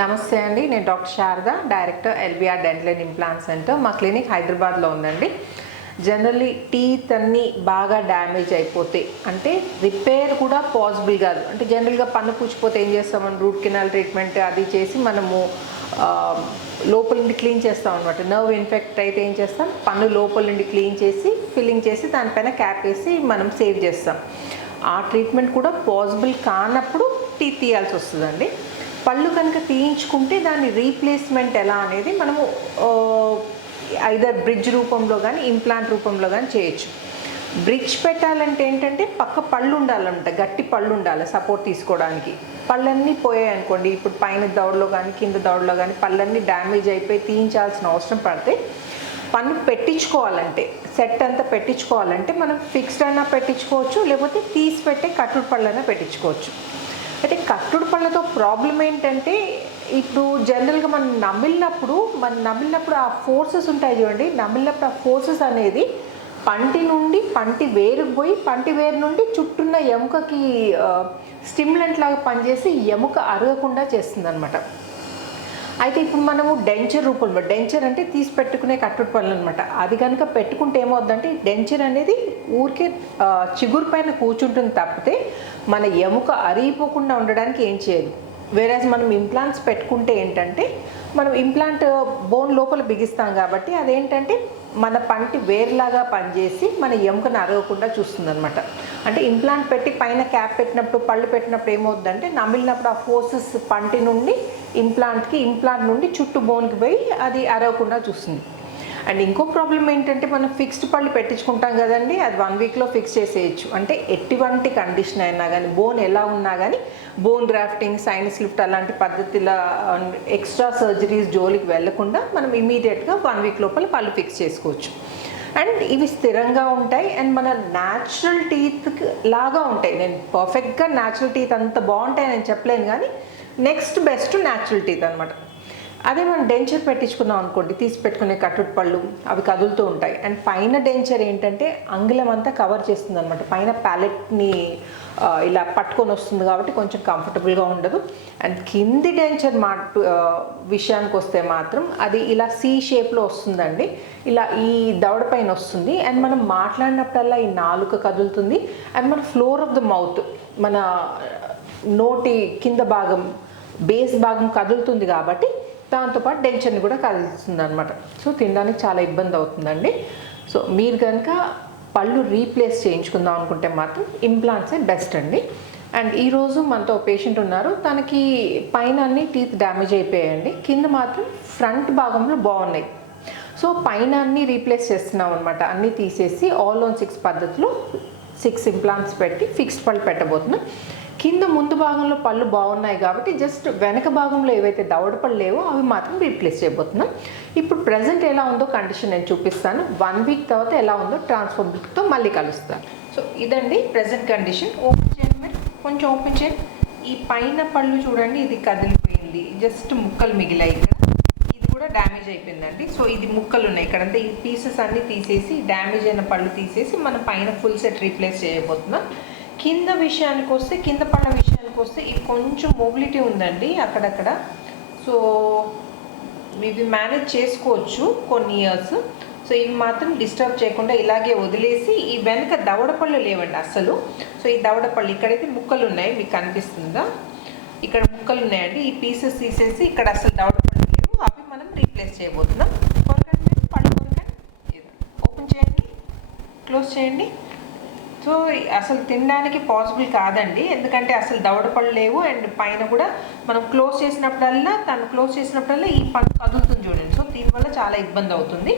నమస్తే అండి, నేను doctor Sharada, director LBR dental and implant centre. మా క్లినిక్ హైదరాబాద్లో ఉందండి. జనరల్లీ టీత్ అన్నీ బాగా డ్యామేజ్ అయిపోతే అంటే రిపేర్ కూడా పాసిబుల్ కాదు. అంటే జనరల్గా పన్ను పుచ్చిపోతే ఏం చేస్తాం, మనం రూట్ కెనాల్ ట్రీట్మెంట్ అది చేసి మనము లోపల నుండి క్లీన్ చేస్తాం అనమాట. నర్వ్ ఇన్ఫెక్ట్ అయితే ఏం చేస్తాం, పన్ను లోపల నుండి క్లీన్ చేసి ఫిల్లింగ్ చేసి దానిపైన క్యాప్ వేసి మనం సేవ్ చేస్తాం. ఆ ట్రీట్మెంట్ కూడా పాసిబుల్ కానప్పుడు టీత్ తీయాల్సి వస్తుందండి. పళ్ళు కనుక తీయించుకుంటే దాని రీప్లేస్మెంట్ ఎలా అనేది మనము ఐదర్ బ్రిడ్జ్ రూపంలో కానీ ఇంప్లాంట్ రూపంలో కానీ చేయొచ్చు. బ్రిడ్జ్ పెట్టాలంటే ఏంటంటే పక్క పళ్ళు ఉండాలంట, గట్టి పళ్ళు ఉండాలి సపోర్ట్ తీసుకోవడానికి. పళ్ళన్నీ పోయాయి అనుకోండి, ఇప్పుడు పైన దవడలో కానీ కింద దవడలో కానీ పళ్ళన్నీ డ్యామేజ్ అయిపోయి తీయించాల్సిన అవసరం పడితే పన్ను పెట్టించుకోవాలంటే సెట్ అంతా పెట్టించుకోవాలంటే మనం ఫిక్స్డ్ అయినా పెట్టించుకోవచ్చు, లేకపోతే తీసి పెట్టే కట్టుడు పళ్ళైనా పెట్టించుకోవచ్చు. అయితే కట్టుడు పళ్ళతో ప్రాబ్లం ఏంటంటే ఇప్పుడు జనరల్గా మనం నమిలినప్పుడు ఆ ఫోర్సెస్ ఉంటాయి చూడండి, నమిలినప్పుడు ఆ ఫోర్సెస్ అనేది పంటి నుండి పంటి వేరుకు పోయి పంటి వేరు నుండి చుట్టూన్న ఎముకకి స్టిమ్యులెంట్ లాగా పనిచేసి ఎముక అరగకుండా చేస్తుంది అనమాట. అయితే ఇప్పుడు మనము డెంచర్ రూపంలో, డెంచర్ అంటే తీసి పెట్టుకునే కట్టుడు పళ్ళు అనమాట, అది కనుక పెట్టుకుంటే ఏమవుద్దంటే డెంచర్ అనేది ఊరికే చిగురు పైన కూర్చుంటుంది తప్పితే మన ఎముక అరిగిపోకుండా ఉండడానికి ఏం చేయదు. వేరేజ్ మనం ఇంప్లాంట్స్ పెట్టుకుంటే ఏంటంటే మనం ఇంప్లాంట్ బోన్ లోపల బిగిస్తాం కాబట్టి అదేంటంటే మన పంటి వేరులాగా పనిచేసి మన ఎముకను అరగకుండా చూస్తుంది అనమాట. అంటే ఇంప్లాంట్ పెట్టి పైన క్యాప్ పెట్టినప్పుడు పళ్ళు పెట్టినప్పుడు ఏమవుతుందంటే నమిలినప్పుడు ఆ ఫోర్సెస్ పంటి నుండి ఇంప్లాంట్ నుండి చుట్టూ బోన్కి పోయి అది అరగకుండా చూస్తుంది. అండ్ ఇంకో ప్రాబ్లం ఏంటంటే మనం ఫిక్స్డ్ పళ్ళు పెట్టించుకుంటాం కదండి, అది 1 వీక్లో ఫిక్స్ చేసేయచ్చు. అంటే ఎటువంటి కండిషన్ అయినా కానీ బోన్ ఎలా ఉన్నా కానీ బోన్ గ్రాఫ్టింగ్, సైనస్ లిఫ్ట్ అలాంటి పద్ధతిలో ఎక్స్ట్రా సర్జరీస్ జోలికి వెళ్లకుండా మనం ఇమీడియట్గా 1 వీక్ లోపల పళ్ళు ఫిక్స్ చేసుకోవచ్చు. అండ్ ఇవి స్థిరంగా ఉంటాయి అండ్ మన న్యాచురల్ టీత్ లాగా ఉంటాయి. నేను పర్ఫెక్ట్గా న్యాచురల్ టీత్ అంత బాగుంటాయి నేను చెప్పలేను, కానీ నెక్స్ట్ బెస్ట్ న్యాచురల్ టీత్ అనమాట. అదే మనం డెంచర్ పెట్టించుకున్నాం అనుకోండి, తీసి పెట్టుకునే కట్టుడు పళ్ళు అవి కదులుతూ ఉంటాయి. అండ్ పైన డెంచర్ ఏంటంటే అంగుళం అంతా కవర్ చేస్తుంది అనమాట, పైన ప్యాలెట్ని ఇలా పట్టుకొని వస్తుంది కాబట్టి కొంచెం కంఫర్టబుల్గా ఉండదు. అండ్ కింది డెంచర్ విషయానికి వస్తే మాత్రం అది ఇలా సి షేప్లో వస్తుందండి, ఇలా ఈ దవడ పైన వస్తుంది. అండ్ మనం మాట్లాడినప్పుడల్లా ఈ నాలుక కదులుతుంది అండ్ మన ఫ్లోర్ ఆఫ్ ద మౌత్, మన నోటి కింద భాగం బేస్ భాగం కదులుతుంది కాబట్టి దాంతోపాటు డెంచర్ని కూడా కదులుతుంది అనమాట. సో తినడానికి చాలా ఇబ్బంది అవుతుందండి. సో మీరు కనుక పళ్ళు రీప్లేస్ చేయించుకుందాం అనుకుంటే మాత్రం ఇంప్లాంట్సే బెస్ట్ అండి. అండ్ ఈరోజు మనతో పేషెంట్ ఉన్నారు, తనకి పైన అన్ని టీత్ డ్యామేజ్ అయిపోయాయండి, కింద మాత్రం ఫ్రంట్ భాగంలో బాగున్నాయి. సో పైన అన్నీ రీప్లేస్ చేస్తున్నాం అనమాట, అన్నీ తీసేసి ఆల్ ఆన్ 6 పద్ధతిలో 6 ఇంప్లాంట్స్ పెట్టి ఫిక్స్డ్ పళ్ళు పెట్టబోతున్నాం. కింద ముందు భాగంలో పళ్ళు బాగున్నాయి కాబట్టి జస్ట్ వెనక భాగంలో ఏవైతే దవడ పళ్ళు లేవో అవి మాత్రం రీప్లేస్ చేయబోతున్నాం. ఇప్పుడు ప్రజెంట్ ఎలా ఉందో కండిషన్ నేను చూపిస్తాను, 1 వీక్ తర్వాత ఎలా ఉందో ట్రాన్స్ఫార్మ్ లుక్తో మళ్ళీ కలుస్తాను. సో ఇదండి ప్రజెంట్ కండిషన్. ఓపెన్ చేయండి, మీరు కొంచెం ఓపెన్ చేయండి. ఈ పైన పళ్ళు చూడండి, ఇది కదిలిపోయింది, జస్ట్ ముక్కలు మిగిలాయి. ఇక్కడ ఇది కూడా డ్యామేజ్ అయిపోయిందండి. సో ఇది ముక్కలు ఉన్నాయి ఇక్కడంతా, ఈ పీసెస్ అన్నీ తీసేసి డ్యామేజ్ అయిన పళ్ళు తీసేసి మనం పైన ఫుల్ సెట్ రీప్లేస్ చేయబోతున్నాం. కింద పళ్ళ విషయానికి వస్తే ఇది కొంచెం మొబిలిటీ ఉందండి అక్కడక్కడ. సో ఇవి మేనేజ్ చేసుకోవచ్చు కొన్ని ఇయర్స్. సో ఇవి మాత్రం డిస్టర్బ్ చేయకుండా ఇలాగే వదిలేసి, ఈ వెనక దవడ పళ్ళు లేవండి అసలు. సో ఈ దవడ పళ్ళు ఇక్కడైతే ముక్కలు ఉన్నాయి, మీకు కనిపిస్తుందా, ఇక్కడ ముక్కలు ఉన్నాయండి. ఈ పీసెస్ తీసేసి ఇక్కడ అసలు దవడ పళ్ళు లేవు, అవి మనం రీప్లేస్ చేయబోతున్నాం. కొరకండి పళ్ళు, కొరకండి, ఓపెన్ చేయండి, క్లోజ్ చేయండి. సో అసలు తినడానికి పాసిబుల్ కాదండి, ఎందుకంటే అసలు దవడ పళ్ళు లేవు. అండ్ పైన కూడా మనం క్లోజ్ చేసినప్పుడల్లా ఈ పళ్ళు కదులుతుంది చూడండి. సో దీనివల్ల చాలా ఇబ్బంది అవుతుంది.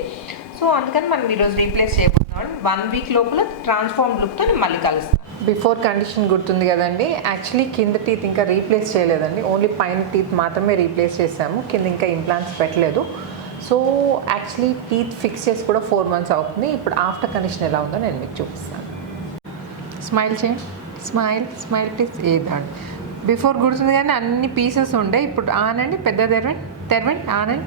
సో అందుకని మనం ఈరోజు రీప్లేస్ చేయబోతున్నాం. 1 వీక్ లోపల ట్రాన్స్ఫార్మ్ లుక్తో నేను మళ్ళీ కలుస్తాను. బిఫోర్ కండిషన్ గుర్తుంది కదండి, యాక్చువల్లీ కింద టీత్ ఇంకా రీప్లేస్ చేయలేదండి, ఓన్లీ పైన టీత్ మాత్రమే రీప్లేస్ చేసాము, కింద ఇంకా ఇంప్లాంట్స్ పెట్టలేదు. సో యాక్చువల్లీ టీత్ ఫిక్స్ చేసి కూడా 4 మంత్స్ అవుతుంది. ఇప్పుడు ఆఫ్టర్ కండిషన్ ఎలా ఉందో నేను మీకు చూపిస్తాను. స్మైల్ చేయండి, స్మైల్ ప్లీజ్. ఏదండి బిఫోర్ గుర్తుంది కానీ అన్ని పీసెస్ ఉండే, ఇప్పుడు ఆనండి, పెద్ద తెరవండి, ఆనండి.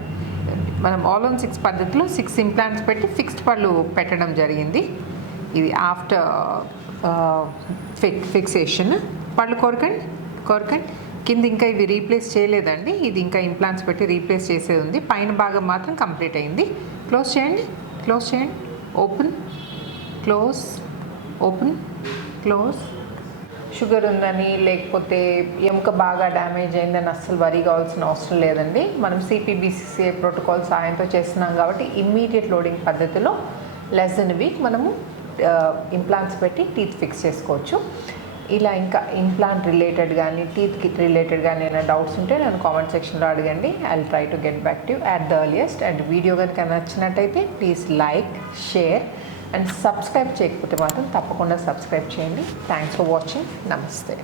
మనం ఆల్ ఆన్ 6 పద్ధతిలో 6 ఇంప్లాంట్స్ పెట్టి ఫిక్స్డ్ పళ్ళు పెట్టడం జరిగింది. ఇది ఆఫ్టర్ ఫిక్సేషన్. పళ్ళు కొరకండి, కింద ఇంకా ఇవి రీప్లేస్ చేయలేదండి, ఇది ఇంకా ఇంప్లాంట్స్ పెట్టి రీప్లేస్ చేసేది ఉంది. పైన భాగం మాత్రం కంప్లీట్ అయింది. క్లోజ్ చేయండి, క్లోజ్ చేయండి, open, close, open, close. Sugar ఉందని లేకపోతే ఎముక బాగా డ్యామేజ్ అయిందని అస్సలు వరీ కావాల్సిన అవసరం లేదండి. మనం CPBCCI ప్రోటోకాల్ సాయంతో చేస్తున్నాం కాబట్టి ఇమ్మీడియట్ లోడింగ్ పద్ధతిలో లెస్ దెన్ వీక్ మనము ఇంప్లాంట్స్ పెట్టి టీత్ ఫిక్స్ చేసుకోవచ్చు. ఇలా ఇంకా ఇంప్లాంట్ రిలేటెడ్ కానీ టీత్కి రిలేటెడ్ కానీ ఏమైనా డౌట్స్ ఉంటే నేను కామెంట్ సెక్షన్లో అడగండి. I will try to get back to you at the earliest. And video కనుక నచ్చినట్టయితే please like, share and subscribe చేయకపోతే మాత్రం తప్పకుండా సబ్స్క్రైబ్ చేయండి. Thanks for watching. నమస్తే.